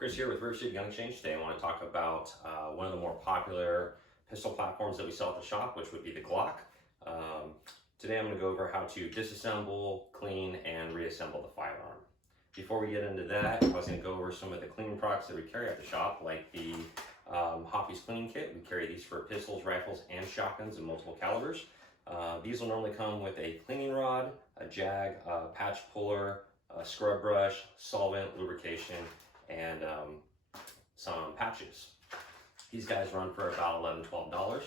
Chris here with River Gun Exchange. Today I want to talk about one of the more popular pistol platforms that we sell at the shop, which would be the GLOCK. Today I'm going to go over how to disassemble, clean, and reassemble the firearm. Before we get into that, I was going to go over some of the cleaning products that we carry at the shop, like the Hoppy's cleaning kit. We carry these for pistols, rifles, and shotguns in multiple calibers. These will normally come with a cleaning rod, a jag, a patch puller, a scrub brush, solvent, lubrication, and some patches. These guys run for about $11, $12.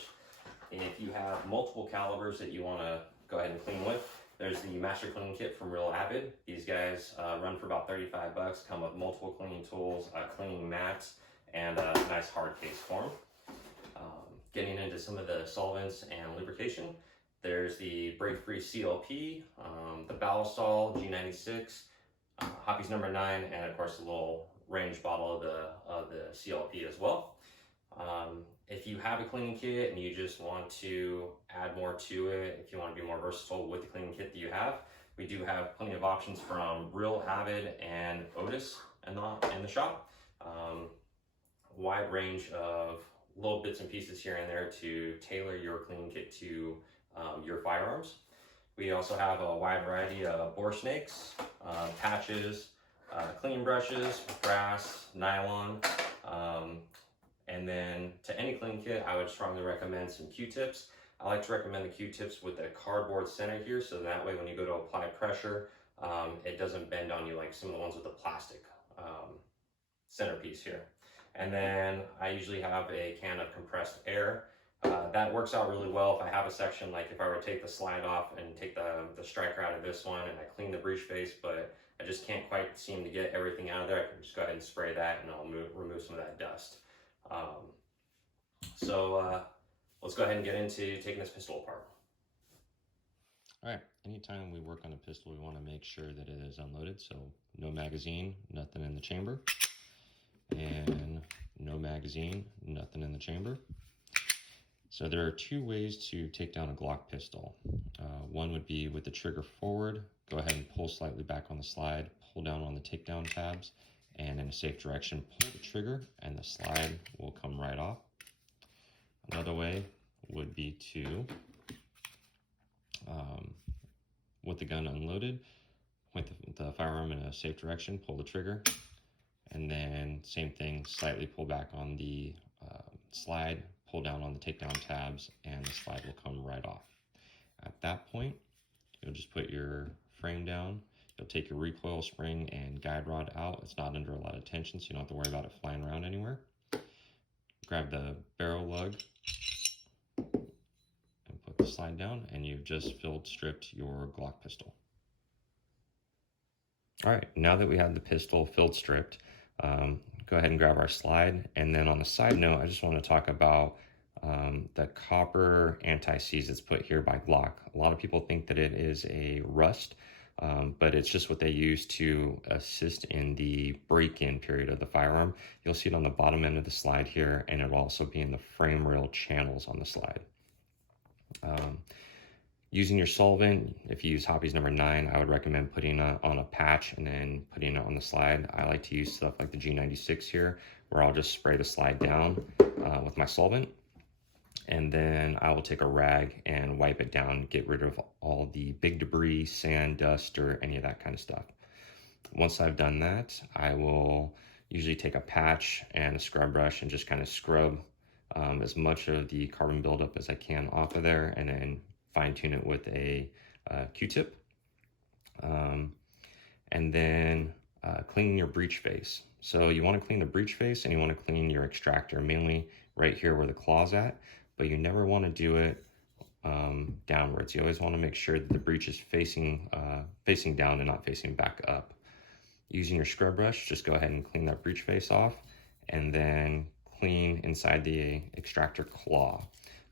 If you have multiple calibers that you want to go ahead and clean with, there's the Master Cleaning Kit from Real Avid. These guys run for about $35, come with multiple cleaning tools, cleaning mats, and a nice hard case form. Getting into some of the solvents and lubrication, there's the Break Free CLP, the Ballistol G96, Hoppy's number 9, and of course the little range bottle of the CLP as well. If you have a cleaning kit and you just want to add more to it, if you want to be more versatile with the cleaning kit that you have, we do have plenty of options from Real Avid and Otis in the shop. Wide range of little bits and pieces here and there to tailor your cleaning kit to your firearms. We also have a wide variety of bore snakes, patches, cleaning brushes, brass, nylon, and then to any cleaning kit, I would strongly recommend some Q-tips. I like to recommend the Q-tips with a cardboard center here, so that way when you go to apply pressure, it doesn't bend on you like some of the ones with the plastic centerpiece here. And then I usually have a can of compressed air. That works out really well if I have a section, like if I were to take the slide off and take the striker out of this one and I clean the breech face, but I just can't quite seem to get everything out of there, I can just go ahead and spray that and I'll remove some of that dust. Let's go ahead and get into taking this pistol apart. All right, anytime we work on a pistol, we want to make sure that it is unloaded. So no magazine, nothing in the chamber. And no magazine, nothing in the chamber. So there are two ways to take down a Glock pistol. One would be with the trigger forward, go ahead and pull slightly back on the slide, pull down on the takedown tabs, and in a safe direction, pull the trigger and the slide will come right off. Another way would be to, with the gun unloaded, with the firearm in a safe direction, pull the trigger, and then same thing, slightly pull back on the slide, pull down on the takedown tabs, and the slide will come right off. At that point, you'll just put your frame down. You'll take your recoil spring and guide rod out. It's not under a lot of tension, so you don't have to worry about it flying around anywhere. Grab the barrel lug and put the slide down, and you've just filled stripped your Glock pistol. All right, now that we have the pistol filled stripped, go ahead and grab our slide. And then on a side note, I just want to talk about the copper anti-seize that's put here by Glock. A lot of people think that it is a rust, but it's just what they use to assist in the break-in period of the firearm. You'll see it on the bottom end of the slide here, and it'll also be in the frame rail channels on the slide. Using your solvent, if you use Hoppy's number 9, I would recommend putting it on a patch and then putting it on the slide. I like to use stuff like the G96 here, where I'll just spray the slide down with my solvent. And then I will take a rag and wipe it down, get rid of all the big debris, sand, dust, or any of that kind of stuff. Once I've done that, I will usually take a patch and a scrub brush and just kind of scrub as much of the carbon buildup as I can off of there, and then fine tune it with a Q-tip. And then cleaning your breech face. So you want to clean the breech face and you want to clean your extractor, mainly right here where the claw's at, but you never want to do it downwards. You always want to make sure that the breech is facing down and not facing back up. Using your scrub brush, just go ahead and clean that breech face off, and then clean inside the extractor claw.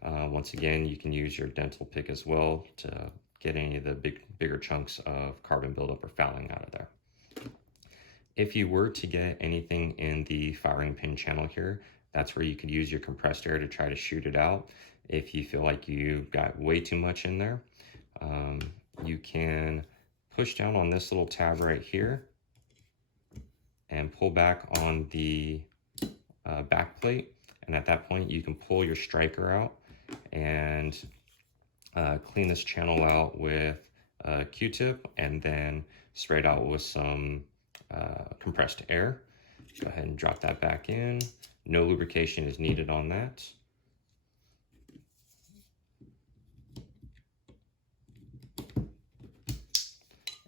Once again, you can use your dental pick as well to get any of the bigger chunks of carbon buildup or fouling out of there. If you were to get anything in the firing pin channel here, that's where you could use your compressed air to try to shoot it out. If you feel like you got way too much in there, you can push down on this little tab right here and pull back on the back plate. And at that point, you can pull your striker out and clean this channel out with a Q-tip and then spray it out with some compressed air. Go ahead and drop that back in. No lubrication is needed on that.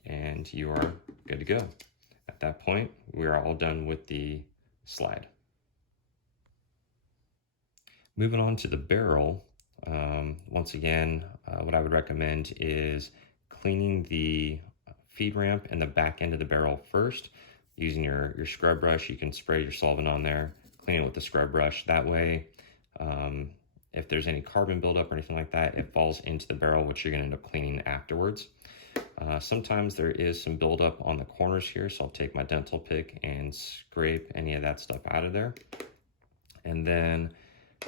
And you are good to go. At that point, we are all done with the slide. Moving on to the barrel, once again, what I would recommend is cleaning the feed ramp and the back end of the barrel first. Using your scrub brush, you can spray your solvent on there, clean it with the scrub brush. That way, if there's any carbon buildup or anything like that, it falls into the barrel, which you're gonna end up cleaning afterwards. Sometimes there is some buildup on the corners here, so I'll take my dental pick and scrape any of that stuff out of there. And then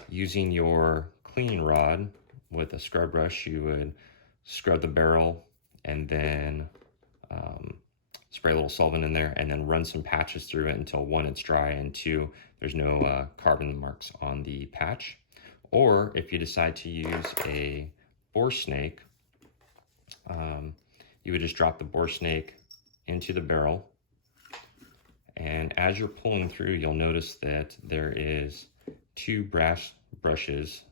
using your cleaning rod with a scrub brush, you would scrub the barrel and then spray a little solvent in there and then run some patches through it until one, it's dry, and two, there's no carbon marks on the patch. Or if you decide to use a bore snake, you would just drop the bore snake into the barrel, and as you're pulling through, you'll notice that there is two brass brushes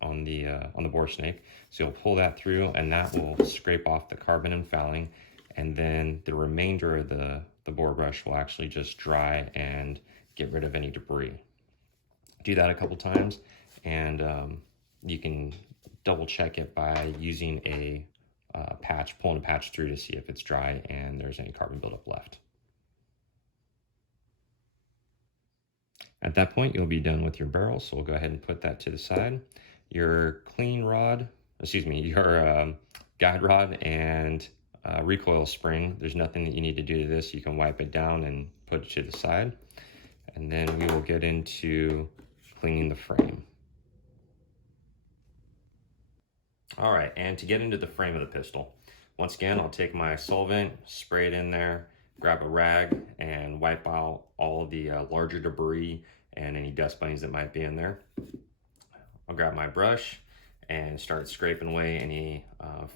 on the bore snake. So you'll pull that through, and that will scrape off the carbon and fouling, and then the remainder of the bore brush will actually just dry and get rid of any debris. Do that a couple times, and you can double check it by using a patch, pulling a patch through to see if it's dry and there's any carbon buildup left. At that point, you'll be done with your barrel, so we'll go ahead and put that to the side. Your clean rod, your guide rod and recoil spring, there's nothing that you need to do to this. You can wipe it down and put it to the side. And then we will get into cleaning the frame. All right, and to get into the frame of the pistol, once again, I'll take my solvent, spray it in there, grab a rag, and wipe out all the larger debris and any dust bunnies that might be in there. I'll grab my brush and start scraping away any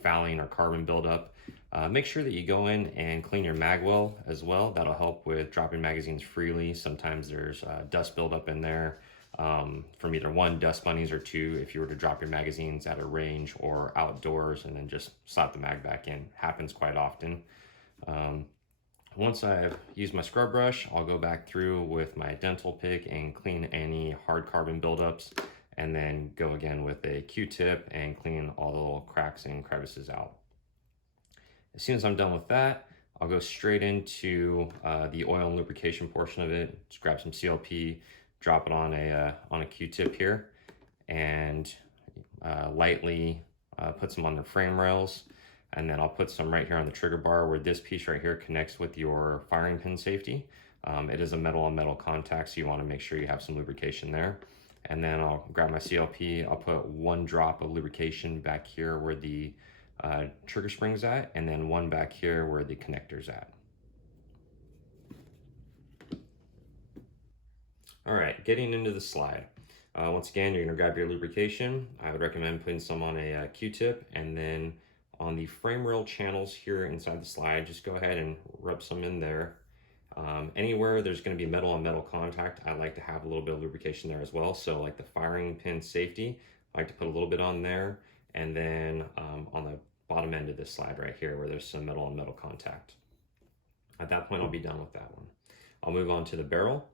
fouling or carbon buildup. Make sure that you go in and clean your mag well as well. That'll help with dropping magazines freely. Sometimes there's dust buildup in there from either one, dust bunnies, or two, if you were to drop your magazines at a range or outdoors and then just slap the mag back in. Happens quite often. Once I've used my scrub brush, I'll go back through with my dental pick and clean any hard carbon buildups, and then go again with a Q-tip and clean all the little cracks and crevices out. As soon as I'm done with that, I'll go straight into the oil and lubrication portion of it. Just grab some CLP, drop it on a Q-tip here, and lightly put some on the frame rails. And then I'll put some right here on the trigger bar where this piece right here connects with your firing pin safety. It is a metal on metal contact, so you want to make sure you have some lubrication there. And then I'll grab my CLP, I'll put 1 drop of lubrication back here where the trigger spring's at, and then 1 back here where the connector's at. All right, getting into the slide. Once again, you're gonna grab your lubrication. I would recommend putting some on a Q-tip, and then on the frame rail channels here inside the slide, just go ahead and rub some in there. Anywhere there's going to be metal on metal contact, I like to have a little bit of lubrication there as well. So like the firing pin safety, I like to put a little bit on there, and then on the bottom end of this slide right here where there's some metal on metal contact. At that point, I'll be done with that one. I'll move on to the barrel.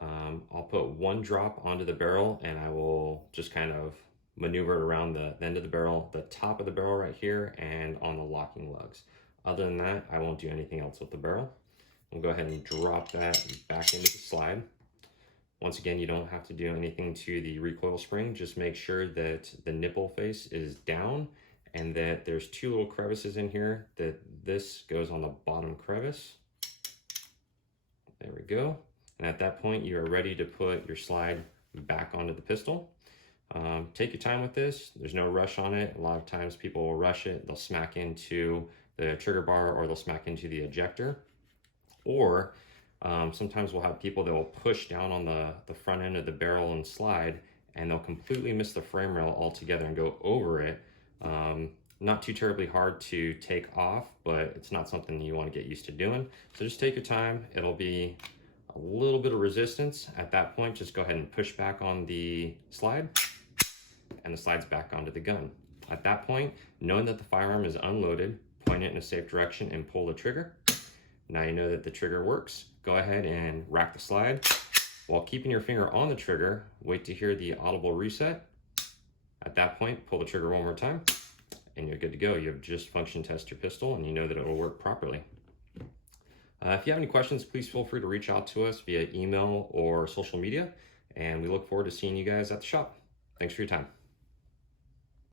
I'll put 1 drop onto the barrel, and I will just kind of maneuver it around the end of the barrel, the top of the barrel right here, and on the locking lugs. Other than that, I won't do anything else with the barrel. We'll go ahead and drop that back into the slide. Once again, you don't have to do anything to the recoil spring. Just make sure that the nipple face is down and that there's 2 little crevices in here, that this goes on the bottom crevice. There we go. And at that point, you are ready to put your slide back onto the pistol. Take your time with this. There's no rush on it. A lot of times people will rush it. They'll smack into the trigger bar, or they'll smack into the ejector. Or Sometimes we'll have people that will push down on the front end of the barrel and slide, and they'll completely miss the frame rail altogether and go over it. Not too terribly hard to take off, but it's not something you want to get used to doing. So just take your time. It'll be a little bit of resistance. At that point, just go ahead and push back on the slide, and the slide's back onto the gun. At that point, knowing that the firearm is unloaded, point it in a safe direction and pull the trigger. Now you know that the trigger works. Go ahead and rack the slide. While keeping your finger on the trigger, wait to hear the audible reset. At that point, pull the trigger one more time, and you're good to go. You have just function test your pistol, and you know that it will work properly. If you have any questions, please feel free to reach out to us via email or social media, and we look forward to seeing you guys at the shop. Thanks for your time.